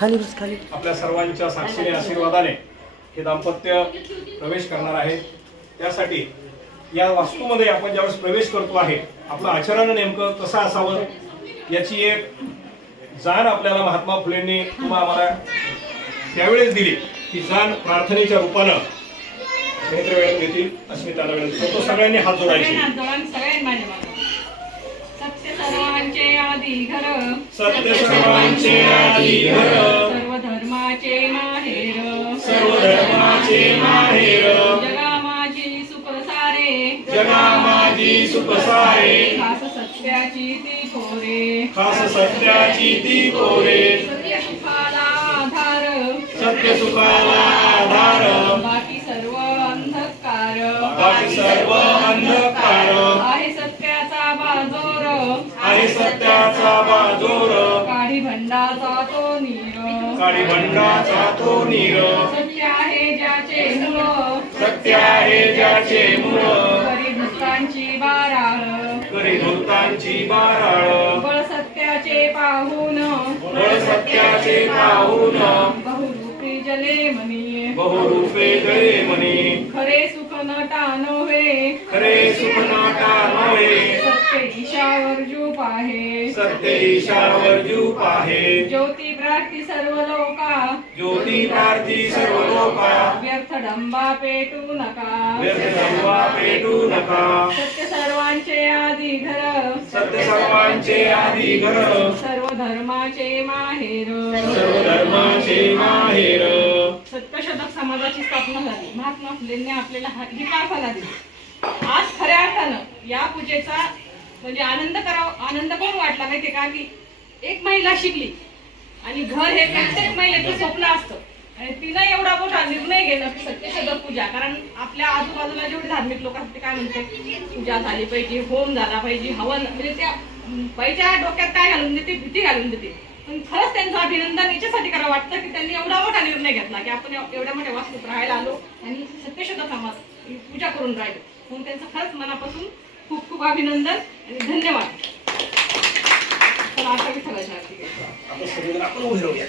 खाली बस खाली. आपल्या सर्वांच्या साक्षीने आशीर्वादाने हे दाम्पत्य प्रवेश करणार आहे. त्यासाठी या वास्तूमध्ये आपण ज्यावेळेस प्रवेश करतो आहे आपलं आचरण नेमकं कसं असावं याची एक जाण आपल्याला महात्मा फुलेंनी आम्हाला त्यावेळेस दिली. ही जाण प्रार्थनेच्या रूपानं मित्र वेळेत घेतील. अस्मिताला वेळेत करतो. सगळ्यांनी हात जोडायचे. सत्य सर्वांचे आधी घर, सत्य सर्वांचे आधी घर, सर्व धर्माचे माहेर, सर्व धर्माचे माहेर, जगा माझी सुख सारे, जगा माझी सुख सारे, खास सत्याची ती कोरे, खास सत्याची ती कोरे, सत्य सुखाला आधार, सत्य सुखाला आधार, बाकी सर्व अंधकार, बाकी सर्व अंधकार, आहे सत्याचा बाजोर, आहे सत्याचा बाजोर, काढी भंडाचा तो नीर, काळी भंडाचा तो नीर, सत्य आहे ज्याचे मूळ, सत्य आहे ज्याचे मूळ, करी दुष्टांची बाराळ, करी धूतांची बाराळ, बळ सत्याचे पाहून, बळ सत्याचे पाहून, बहुरूपी जले मनी, बहुरूपे जळे मनी, खरे सुख नटा नव्हे, खरे सुख नाटा नव्हे, सत्य ईशावर जूप आहे, सत्य ईशावर जूप आहे, ज्योती प्रार्थी सर्व लोका, ज्योती प्रार्थी सर्व लोका, व्यर्थ डंबा पेटू नका, व्यर्थ जन्मा पेटू नका, सत्य सर्वांचे आधी घर, सत्य सर्वांचे आधी घर, सर्व धर्माचे माहेर, सर्व धर्माचे माहेर. सत्यशोधक समाजाची स्थापना झाली. महात्मा फुलेंनी आपल्याला ही कल्पना दिली. आज खऱ्या अर्थानं या पूजेचा म्हणजे आनंद कोण वाटला माहितीये का, की एक महिला शिकली आणि घर हे प्रत्येक महिलेचं स्वप्न असतं आणि तिनं एवढा मोठा निर्णय घेणं की सत्यशोधक पूजा. कारण आपल्या आजूबाजूला जेवढे धार्मिक लोक असतात ते काय म्हणते, पूजा झाली पाहिजे, होम झाला पाहिजे, हवन, म्हणजे त्या बाईच्या डोक्यात काय घालून देते, भीती घालून देते. पण खरंच त्यांचं अभिनंदन याच्यासाठी करावं वाटतं की त्यांनी एवढा मोठा निर्णय घेतला की आपण एवढ्या मोठ्या वास्तूत राहायला आलो आणि सत्यशोधक समाज पूजा करून राहिलो. म्हणून त्यांचं खरंच मनापासून खूप खूप अभिनंदन आणि धन्यवाद. चला आता विठ्ठलाच्या आरती घेऊ. आपण सगळेजण आपण उभे राहूया.